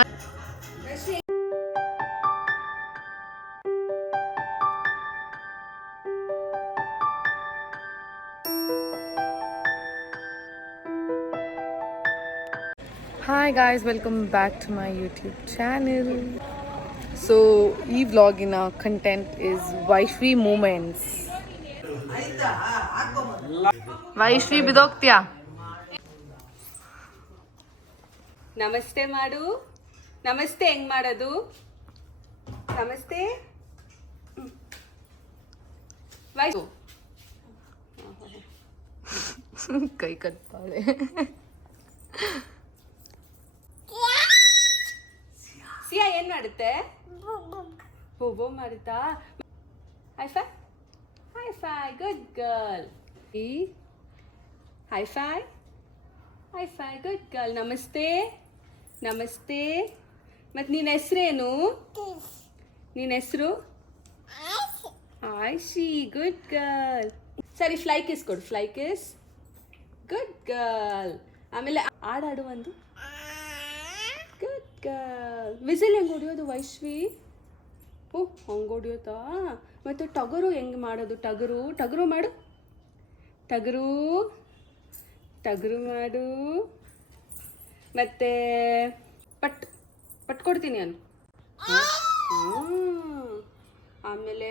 Hi guys, welcome back to my YouTube channel. So, ಈ vlogಗಿನ content is ವೈಶ್ವಿ moments. ವೈಶ್ವಿ ಬಿದೋಗ್ತೀಯಾ? ನಮಸ್ತೆ ಮಾಡು. ನಮಸ್ತೆ ಹೆಂಗ್ ಮಾಡೋದು? ನಮಸ್ತೆ ವೈಶು ಕೈ ಕಟ್ತಾಳೆ. ಸಿಯಾ ಏನ್ ಮಾಡುತ್ತೆ? ಬೊಬೊ ಮಾಡುತ್ತಾ? High five high five, good girl. High five high five, good girl. ನಮಸ್ತೆ ನಮಸ್ತೆ. ಮತ್ತು ನಿನ್ನ ಹೆಸರೇನು? ನಿನ್ನ ಹೆಸರು? Ayshi, good girl. ಸರಿ, ಫ್ಲೈ ಕಿಸ್ ಕೊಡು. Fly kiss, good girl. ಆಮೇಲೆ ಆಡಾಡು ಒಂದು. Good girl. ವಿಸಿಲ್ ಹೆಂಗೆ ಹೊಡಿಯೋದು ವೈಶ್ವಿ? ಓ, ಹಂಗೆ ಹೊಡಿಯೋತಾ? ಮತ್ತು ಟಗರು ಹೆಂಗೆ ಮಾಡೋದು? ಟಗರು ಟಗರು ಮಾಡು. ಟಗರು ಟಗರು ಮಾಡು. ಮತ್ತು ಪಟ್ ಕೊಡ್ತೀನಿ ನಾನು. ಆಮೇಲೆ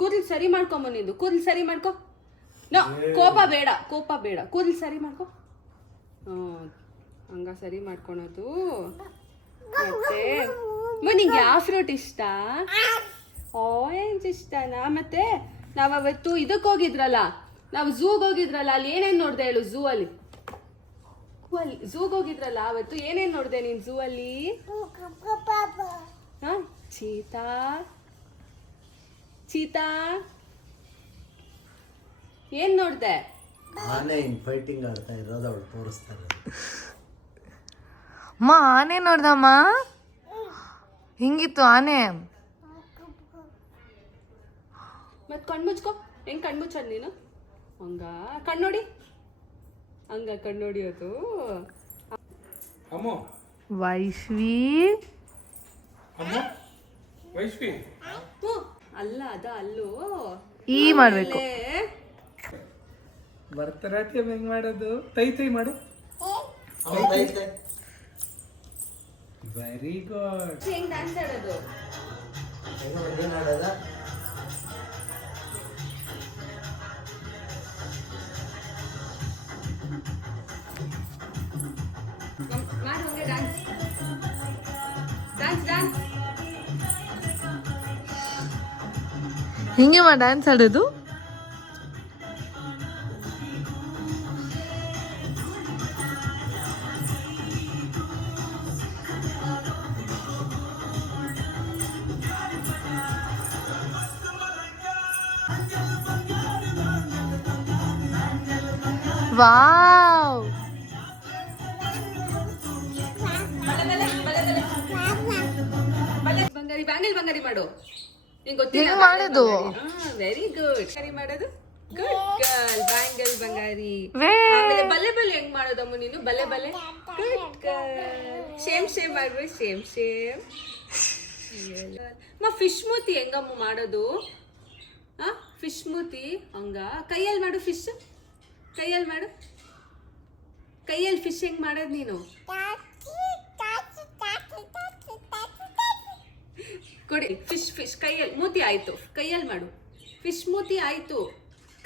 ಕೂದಲು ಸರಿ ಮಾಡ್ಕೊಂಬ. ನಿಂದು ಕೂದಲು ಸರಿ ಮಾಡ್ಕೊ. ನೋ, ಕೋಪ ಬೇಡ, ಕೋಪ ಬೇಡ. ಕೂದಲು ಸರಿ ಮಾಡ್ಕೊ. ಹಂಗ ಸರಿ ಮಾಡ್ಕೊಳೋದು. ಮತ್ತೆ ನಿಂಗೆ ಯಾವ ಫ್ರೂಟ್ ಇಷ್ಟ? ಆರೆಂಜ್ ಇಷ್ಟನಾ? ಮತ್ತೆ ನಾವವತ್ತು ಇದಕ್ಕೆ ಹೋಗಿದ್ರಲ್ಲ, ನಾವು ಝೂಗೆ ಹೋಗಿದ್ರಲ್ಲ, ಅಲ್ಲಿ ಏನೇನು ನೋಡಿದೆ ಹೇಳು? ಝೂಗೆ ಹೋಗಿದ್ರಲ್ಲ ಅವತ್ತು, ಏನೇನು ನೋಡಿದೆ ನೀನು ಝೂ ಅಲ್ಲಿ? ಹಾಂ, ಚೀತಾ ಚೀತಾ ಏನ್ ನೋಡ್ದೆ? ಆನೆ ಫೈಟಿಂಗ್ ಆಡ್ತಾ ಇರೋದು ಅವಳು ತೋರಿಸ್ತಾರೆ. ಅಮ್ಮ, ಆನೆ ನೋಡ್ದಮ್ಮ? ಹಿಂಗಿತ್ತು ಆನೆ. ಮತ್ ಕಣ್ಮುಚ್ಕೋ. ಹೆಂಗ್ ಕಣ್ಮುಚ್ಚೋದು ನೀನು? ಹಂಗ ಕಣ್ಣೋಡಿ, ಹಂಗ ಕಣ್ಣೋಡಿಯೋದು. ವೈಶ್ವಿ ವೈಶ್ವಿ ಅಲ್ಲ, ಅದ ಅಲ್ಲೋ ಈ ಮಾಡ್ಬೇಕು. ಭರತನಾಟ್ಯಂ ಹೆಂಗ್ ಮಾಡೋದು? ತೈ ಮಾಡು. Very good. ಹೆಂಗ್ ಡ್ಯಾನ್ಸ್ ಆಡೋದು? ಮಾಡು ಹಂಗೆ ಡ್ಯಾನ್ಸ್ ಡ್ಯಾನ್ಸ್ ಡ್ಯಾನ್ಸ್. ಹಿಂಗೆ ಡ್ಯಾನ್ಸ್ ಆಡೋದು. ವಾವ್, ಬಂಗಾರಿ, ಬ್ಯಾಂಗಲ್ ಬಂಗಾರಿ ಮಾಡು. ನಿಂಗೆ ಗೊತ್ತಿಲ್ಲ ಮಾಡೋದು? Very good. ಸರಿ ಮಾಡೋದು. Good girl. ಬ್ಯಾಂಗಲ್ ಬಂಗಾರಿ. ಆಮೇಲೆ ಬಲ್ಲೆ ಬಲ್ಲೆ ಹೆಂಗ್ ಮಾಡೋದಮ್ಮ ನೀನು? ಬಲ್ಲೆ ಬಲ್ಲೆ. Good girl. ಶೇಮ್ ಶೇಮ್ ಮಾಡ್ಬೇಕು. Shem Shem. ಫಿಶ್ ಮೂತಿ ಹೆಂಗಮ್ಮ ಮಾಡೋದು? ಫಿಶ್ ಮೂತಿ ಹಂಗ ಕೈಯಲ್ಲಿ ಮಾಡು. ಫಿಶ್ ಕೈಯಲ್ಲಿ ಮಾಡು. ಕೈಯಲ್ಲಿ ಫಿಶ್ ಹೆಂಗ್ ಮಾಡೋದು ನೀನು? ಕೊಡಿ. ಫಿಶ್ ಕೈಯಲ್ಲಿ. ಮೂತಿ ಆಯ್ತು, ಕೈಯಲ್ಲಿ ಮಾಡು. ಫಿಶ್ ಮೂತಿ ಆಯ್ತು,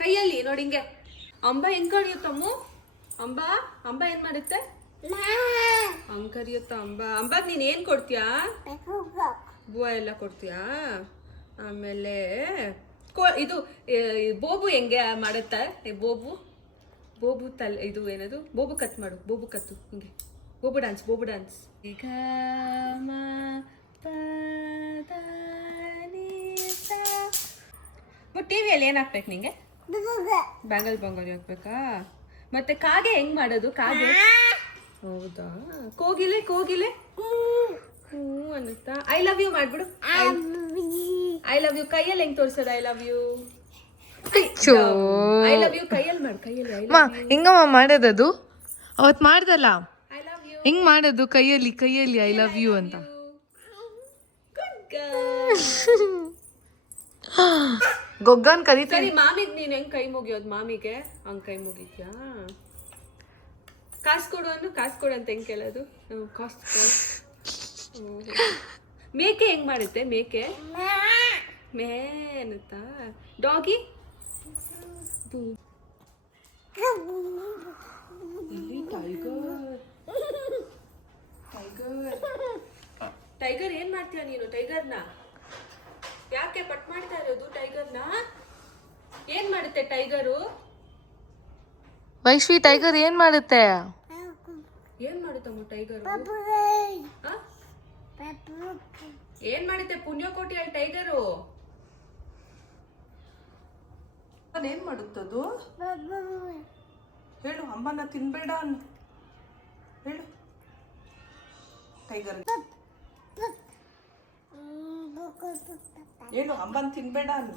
ಕೈಯಲ್ಲಿ ನೋಡಿ ಹಿಂಗೆ. ಅಂಬ ಹೆಂಗ್ ಕರಿಯುತ್ತಮ್ಮ? ಅಂಬ ಏನ್ ಮಾಡುತ್ತೆ? ಹಂಗ್ ಕರಿಯುತ್ತ ಅಂಬ. ಅಂಬಾಗ ನೀನ್ ಏನ್ ಕೊಡ್ತೀಯಾ? ಬೂವ ಎಲ್ಲ ಕೊಡ್ತೀಯಾ? ಆಮೇಲೆ ಇದು ಬೋಬು ಹೆಂಗೆ ಮಾಡುತ್ತೆ? ಬೋಬು ತಲೆ ಇದು ಏನದು? ಬೋಬು ಕತ್ ಮಾಡು. ಬೋಬು ಕತ್ತು ಹಿಂಗೆ. ಬೋಬು ಡ್ಯಾನ್ಸ್. ಈಗ ಟಿವಿಯಲ್ಲಿ ಏನ್ ಹಾಕ್ಬೇಕು ನಿಂಗೆ? ಬ್ಯಾಂಗಲ್ ಬಂಗಾರಿ ಹಾಕ್ಬೇಕಾ? ಮತ್ತೆ ಕಾಗೆ ಹೆಂಗ್ ಮಾಡೋದು? ಕಾಗೆ ಹೌದಾ? ಕೋಗಿಲೆ ಹ್ಞೂ ಅನ್ನುತ್ತಾ? ಐ ಲವ್ ಯು ಮಾಡ್ಬಿಡು. ಐ ಲವ್ ಯು ಕೈಯಲ್ಲಿ ಹೆಂಗ್ ತೋರ್ಸೋದು? ಐ ಲವ್ ಯು ಕೈಯಲ್ಲಿ ಮಾಡು. ಕೈಯಲ್ಲಿ ಹಿಂಗಮ್ಮ ಮಾಡೋದದು. ಅವತ್ತು ಮಾಡ್ದಲ್ಲ. ಐ ಲವ್ ಯು ಹೆಂಗ್ ಮಾಡೋದು ಕೈಯಲ್ಲಿ ಕೈಯಲ್ಲಿ ಐ ಲವ್ ಯು ಅಂತ ಗುಡ್ ಗರ್ಲ್. ಗೊಗ್ಗನ್ ಕರಿತೀನಿ. ಸರಿ ಮಾಮಿಗ್ ನೀನ್ ಹೆಂಗ್ ಕೈ ಮುಗಿಯೋದು? ಮಾಮಿಗೆ ಹಂಗ್ ಕೈ ಮುಗಿತ್ಯಾ? ಕಾಸು ಕೊಡು ಅನ್ನು, ಕಾಸು ಕೊಡು ಅಂತ ಹೆಂಗ್ ಕೇಳೋದು? ಕಾಸ್ಟ್. ಮೇಕೆ ಹೆಂಗ್ ಮಾಡುತ್ತೆ? ಮೇಕೆ ಮೇ ಅನ್ನುತ್ತಾ? ಡಾಗಿ ಟೈಗರ್ ಏನ್ ಮಾಡ್ತೀಯ ನೀನು? ಟೈಗರ್ನ ಯಾಕೆ ಪಟ್ ಮಾಡ್ತಾ ಇರೋದು? ಟೈಗರ್ನ ಏನ್ ಮಾಡುತ್ತೆ ಟೈಗರು? ವೈಶ್ವಿ ಟೈಗರ್ ಏನ್ ಮಾಡುತ್ತೆ? ಏನ್ ಮಾಡುತ್ತಮ್ಮ ಟೈಗರು? ಏನ್ ಮಾಡುತ್ತೆ ಪುಣ್ಯಕೋಟಿಯಲ್ಲಿ ಟೈಗರು? ಏನ್ ಮಾಡುತ್ತದು? ಹೇಳು, ಅಮ್ಮನ ತಿನ್ಬೇಡ ಅನ್ನು ಹೇಳು. ಟೈಗರ್ ಹೇಳು, ಅಮ್ಮನ್ ತಿನ್ಬೇಡ ಅನ್ನು.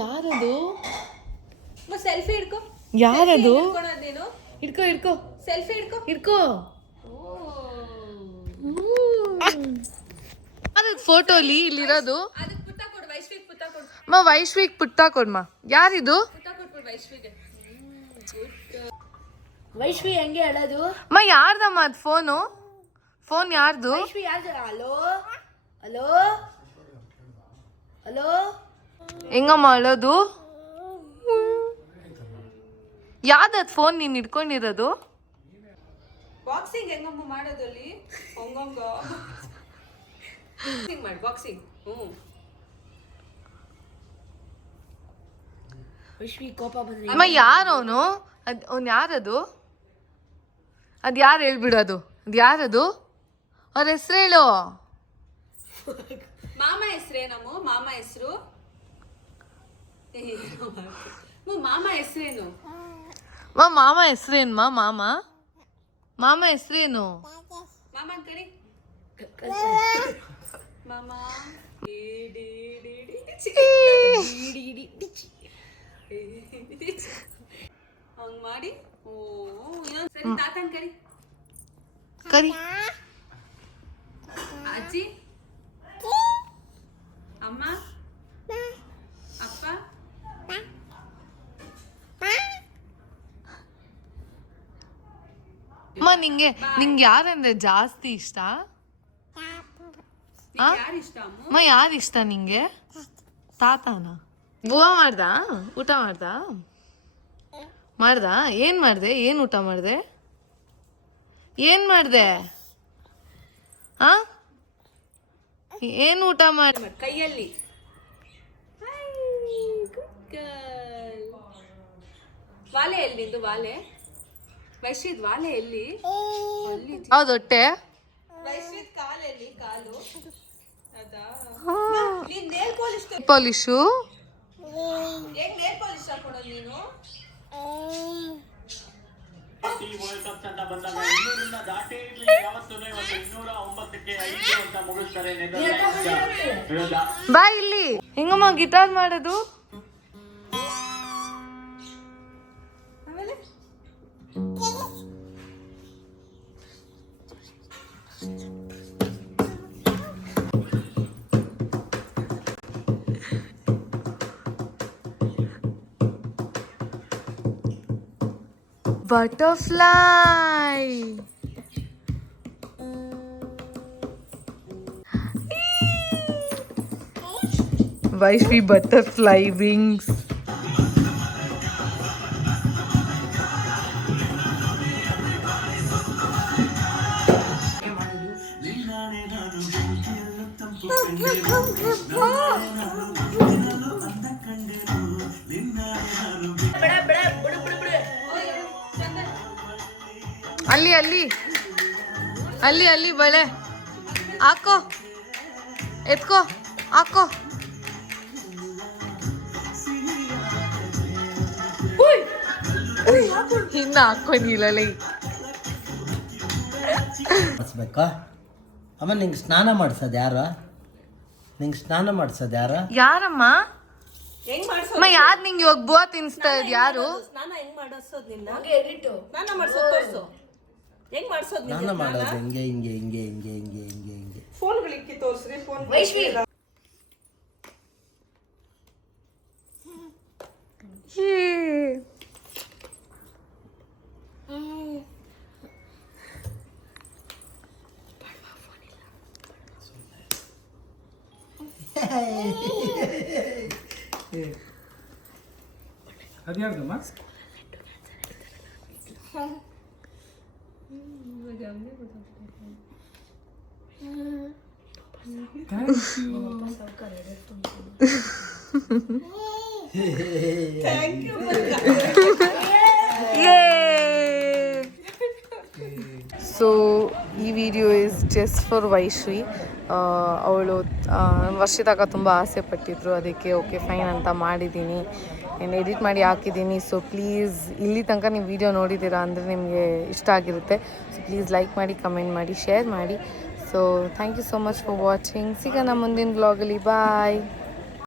ಯಾರದು? ಸೆಲ್ಫಿ ಹಿಡ್ಕೊ. ಯಾರದು? ನೀನು ಹಿಡ್ಕೋ ಹಿಡ್ಕೋ ಸೆಲ್ಫಿ ಹಿಡ್ಕೊ. ಹಿಡ್ಕೋ. ಯಾರದು ಫೋಟೋಲಿ ಇಲ್ಲಿರೋದು? ಅದಕ್ಕೆ ಪುಟ್ಟ ಕೊಡು, ವೈಶ್ವಿಗ್ ಪುಟ್ಟ ಕೊಡು. ವೈಶ್ವಿಗ್ ಪುಟ್ಟ ಕೊಡ್ಮ. ಯಾರಿದು? ಪುಟ್ಟ ಕೊಟ್ಬಿಡು ವೈಶ್ವಿಗೆ. ವೈಶ್ವಿ ಹೆಂಗೆ ಹೇಳೋದು? ಯಾರ್ದಮ್ಮ ಅದು ಫೋನು? ಫೋನ್ ಯಾರ್ದು? ವೈಶ್ವಿ ಯಾರು? ಹಲೋ ಹಲೋ ಹಲೋ ಹೆಂಗಮ್ಮ ಅಳೋದು? ಯಾವ್ದದ್ ಫೋನ್ ನೀನ್ ಇಟ್ಕೊಂಡಿರೋದು? ಬಾಕ್ಸಿಂಗ್ ಹೆಂಗಮ್ಮ ಮಾಡೋದು ಅಲ್ಲಿ? ಹಂಗಂಗ ಬಾಕ್ಸಿಂಗ್ ಮಾಡಿ, ಬಾಕ್ಸಿಂಗ್. ವೈಶ್ವಿ ಕೋಪ ಬಂದ್ರೆ ಅಮ್ಮ ಯಾರು ಅವನು? ಅವ್ನು ಯಾರದು? ಅದು ಯಾರು ಹೇಳ್ಬಿಡೋದು? ಅದು ಯಾರದು? ಅವ್ರ ಹೆಸ್ರು ಹೇಳು. ಮಾಮ ಹೆಸ್ರೇನಮ್ಮ? ಮಾಮ ಹೆಸರು ಮಾಮ ಹೆಸ್ರೇನು? ಮಾಮ ಹೆಸ್ರೇನು? ಮಾಮ ಮಾಮ ಹೆಸ್ರೇನು? ಮಾಮ ಕರಿ ಮಾಮ. ಹಂಗ್ ಮಾಡಿ. ಓ ಇನ್ನೊಂದ್ಸರಿ ತಾತನ್ ಕರಿ. ಕರಿ. ಅಜ್ಜಿ, ಅಮ್ಮ, ಅಪ್ಪ. ಅಮ್ಮ ನಿಂಗೆ ಯಾರಂದ್ರೆ ಜಾಸ್ತಿ ಇಷ್ಟ? ಯಾರು ಇಷ್ಟ ಅಮ್ಮ? ಯಾರು ಇಷ್ಟ ನಿಂಗೆ? ತಾತನ? ಊಟ ಮಾಡ್ದ? ಊಟ ಮಾಡ್ದ? ಏನ್ ಮಾಡ್ದೆ? ಏನ್ ಊಟ ಮಾಡ್ದೆ? ಏನ್ ಮಾಡ್ದೆ? ಏನ್ ಊಟ ಮಾಡ? ಕೈಯಲ್ಲಿ. ವಾಲೆ ಎಲ್ಲಿ ನಿಂದು? ವಾಲೆ ವೈಶ್ವಿದ್ ವಾಲೆ ಎಲ್ಲಿ? ಹೌದು ಹೊಟ್ಟೆ. ವೈಶ್ವಿದ್ ಕಾಲೆಲ್ಲಿ? ಕಾಲು ಅದಾ? ನೀನ್ ನೇಲ್ ಪಾಲಿಶ್ ಪಾಲಿಶು ಹೆಂಗ್ ನೇಲ್ ಪಾಲಿಶ್ ಹಾಕೊಳೋದು ನೀನು? ಬಾ ಇಲ್ಲಿ. ಹೆಂಗಮ್ಮ ಗಿಟಾರ್ ಮಾಡೋದು? ಆಮೇಲೆ Butterfly. Vaishvi butterfly wings. ಅಲ್ಲಿ ಅಲ್ಲಿ ಅಲ್ಲಿ ಅಲ್ಲಿ ಬಳೆ ಹಾಕೋ, ಎತ್ಕೋ, ಹಾಕೋ. ಇನ್ನ ಹಾಕೊಂಡಿಲ್ಲ. ಮಾಡಿಸ್ಬೇಕಾ? ಅಮ್ಮ ನಿಂಗೆ ಸ್ನಾನ ಮಾಡ್ಸೋದು ಯಾರು? ನಿಂಗೆ ಸ್ನಾನ ಮಾಡ್ಸೋದು ಯಾರು? ಯಾರಮ್ಮ? ಹೆಂಗ್ ಮಾಡ್ಸೋದು ಅಮ್ಮ ಯಾರು ನಿಂಗೆ ಇವಾಗ ಬುವಾ ತಿನ್ಸ್ತಾ ಇದ್ ಯಾರು? ಸ್ನಾನ ಹೆಂಗ್ ಮಾಡಿಸೋದು ನಿನ್ನ ಎಡಿಟ್ ಸ್ನಾನ ಮಾಡ್ಸೋದು ತೋರ್ಸು ಹೆಂಗ್ ಮಾಡ್ಸೋದು ನಾನು ಮಾಡೋದು ಹಿಂಗೆ ಫೋನ್ಗಳು ಇಕ್ಕಿ ತೋರ್ಸ್ರಿ ಫೋನ್ ವೈಶ್ವಿ ಅದ್ಯಾರ್ದಮ್ಮ? ಸೊ ಈ ವಿಡಿಯೋ ಇಸ್ ಜಸ್ಟ್ ಫಾರ್ ವೈಶ್ವಿ. ಅವಳು ವರ್ಷದಾಗ ತುಂಬ ಆಸೆ ಪಟ್ಟಿದ್ರು, ಅದಕ್ಕೆ ಓಕೆ ಫೈನ್ ಅಂತ ಮಾಡಿದ್ದೀನಿ ಆ್ಯಂಡ್ ಎಡಿಟ್ ಮಾಡಿ ಹಾಕಿದ್ದೀನಿ. ಸೊ ಪ್ಲೀಸ್ ಇಲ್ಲಿ ತನಕ ನೀವು ವಿಡಿಯೋ ನೋಡಿದ್ದೀರಾ ಅಂದರೆ ನಿಮಗೆ ಇಷ್ಟ ಆಗಿರುತ್ತೆ. ಸೊ ಪ್ಲೀಸ್ ಲೈಕ್ ಮಾಡಿ, ಕಮೆಂಟ್ ಮಾಡಿ, ಶೇರ್ ಮಾಡಿ. So thank you so much for watching. ಸಿಗೋಣ ಮುಂದಿನ ಬ್ಲಾಗಲ್ಲಿ. ಬಾಯ್.